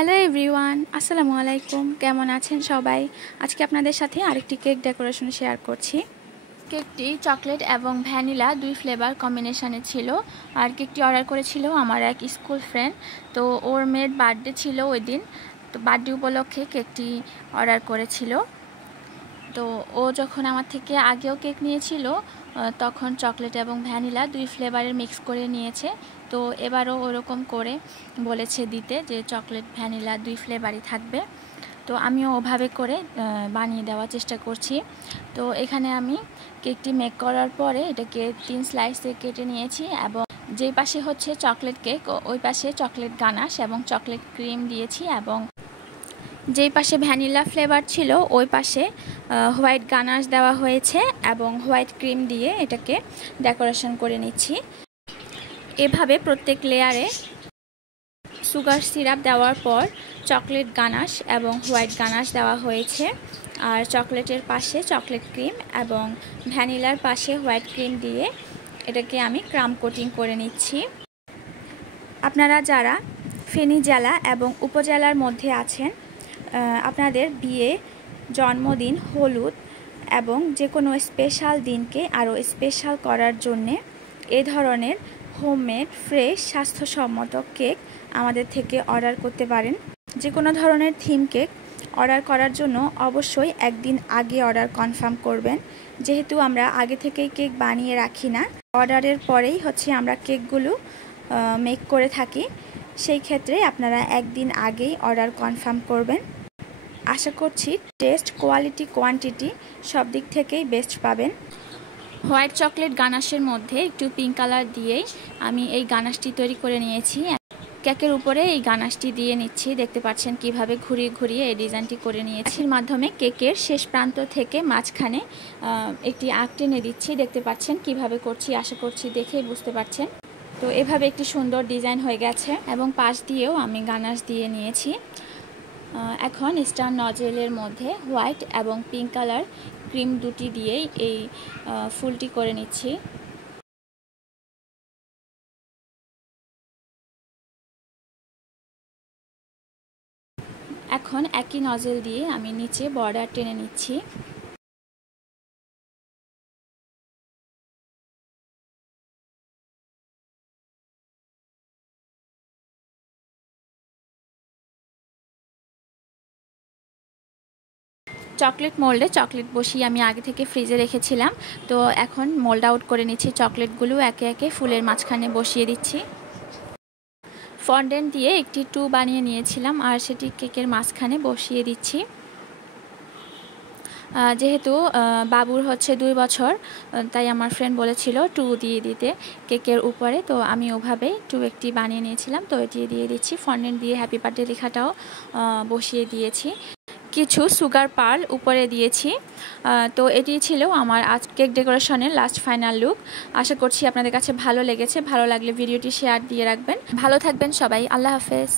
Hello everyone, আসসালামু আলাইকুম। কেমন আছেন সবাই? আজকে আপনাদের সাথে আরেকটি কেক ডেকোরেশন শেয়ার করছি। কেকটি চকলেট এবং ভ্যানিলা দুই ফ্লেভার কম্বিনেশনে ছিল। আর কেকটি অর্ডার করেছিল আমার এক স্কুল ফ্রেন্ড। তো ওর মেয়ের বার্থডে ছিল ওই দিন, তো বার্থডে উপলক্ষে কেকটি অর্ডার করেছিল। তো ও যখন আমার থেকে আগেও কেক নিয়েছিল তখন চকলেট এবং ভ্যানিলা দুই ফ্লেভারের মিক্স করে নিয়েছে। তো এবারও ওরকম করে বলেছে দিতে যে চকলেট ভ্যানিলা দুই ফ্লেভারই থাকবে। তো আমিও ওভাবে করে বানিয়ে দেওয়ার চেষ্টা করছি। তো এখানে আমি কেকটি মেক করার পরে এটাকে 3 স্লাইসে কেটে নিয়েছি এবং যেই পাশে হচ্ছে চকলেট কেক ওই পাশে চকলেট গানাশ এবং চকলেট ক্রিম দিয়েছি, এবং যেই পাশে ভ্যানিলা ফ্লেভার ছিল ওই পাশে হোয়াইট গানাশ দেওয়া হয়েছে এবং হোয়াইট ক্রিম দিয়ে এটাকে ডেকোরেশন করে নিচ্ছি। এভাবে প্রত্যেক লেয়ারে সুগার সিরাপ দেওয়ার পর চকলেট গানাশ এবং হোয়াইট গানাশ দেওয়া হয়েছে, আর চকলেটের পাশে চকলেট ক্রিম এবং ভ্যানিলার পাশে হোয়াইট ক্রিম দিয়ে এটাকে আমি ক্রাম কোটিং করে নিচ্ছি। আপনারা যারা ফেনী জেলা এবং উপজেলার মধ্যে আছেন, আপনাদের বিয়ে, জন্মদিন, হলুদ এবং যে কোনো স্পেশাল দিনকে আরও স্পেশাল করার জন্যে এ ধরনের হোমমেড ফ্রেশ স্বাস্থ্যসম্মত কেক আমাদের থেকে অর্ডার করতে পারেন। যে কোনো ধরনের থিম কেক অর্ডার করার জন্য অবশ্যই একদিন আগে অর্ডার কনফার্ম করবেন, যেহেতু আমরা আগে থেকেই কেক বানিয়ে রাখি না, অর্ডারের পরেই হচ্ছে আমরা কেকগুলো মেক করে থাকি। সেই ক্ষেত্রে আপনারা একদিন আগেই অর্ডার কনফার্ম করবেন। আশা করছি টেস্ট, কোয়ালিটি, কোয়ান্টিটি সব দিক থেকেই বেস্ট পাবেন। হোয়াইট চকলেট গানাশের মধ্যে একটু পিঙ্ক কালার দিয়েই আমি এই গানাশটি তৈরি করে নিয়েছি। কেকের উপরে এই গানাশটি দিয়ে নিচ্ছি। দেখতে পাচ্ছেন কিভাবে ঘুরিয়ে ঘুরিয়ে এই ডিজাইনটি করে নিয়েছি। এর মাধ্যমে কেকের শেষ প্রান্ত থেকে মাঝখানে একটি আঁক টেনে দিচ্ছি। দেখতে পাচ্ছেন কিভাবে করছি, আশা করছি দেখেই বুঝতে পারছেন। তো এভাবে একটি সুন্দর ডিজাইন হয়ে গেছে এবং পাশ দিয়েও আমি গানাশ দিয়ে নিয়েছি। এখন স্টার নজেলের মধ্যে হোয়াইট এবং পিঙ্ক কালার ক্রিম দুটি দিয়েই এই ফুলটি করে নিচ্ছি। এখন একই নজেল দিয়ে আমি নিচে বর্ডার টেনে নিচ্ছি। চকলেট মোল্ডে চকলেট বসিয়ে আমি আগে থেকে ফ্রিজে রেখেছিলাম। তো এখন মোল্ড আউট করে নিচ্ছি। চকলেটগুলো একে একে ফুলের মাঝখানে বসিয়ে দিচ্ছি। ফন্ডেন্ট দিয়ে একটি টু বানিয়ে নিয়েছিলাম আর সেটি কেকের মাঝখানে বসিয়ে দিচ্ছি। যেহেতু বাবুর হচ্ছে 2 বছর, তাই আমার ফ্রেন্ড বলেছিল টু দিয়ে দিতে কেকের উপরে, তো আমি ওভাবেই টু একটি বানিয়ে নিয়েছিলাম। তো এটি দিয়ে দিচ্ছি। ফন্ডেন্ট দিয়ে হ্যাপি বার্থডে লেখাটাও বসিয়ে দিয়েছি। কিছু সুগার পার্ল উপরে দিয়েছি। তো এটি ছিল আমার আজ কেক ডেকোরেশনের লাস্ট ফাইনাল লুক। আশা করছি আপনাদের কাছে ভালো লেগেছে। ভালো লাগলে ভিডিওটি শেয়ার দিয়ে রাখবেন। ভালো থাকবেন সবাই। আল্লাহ হাফেজ।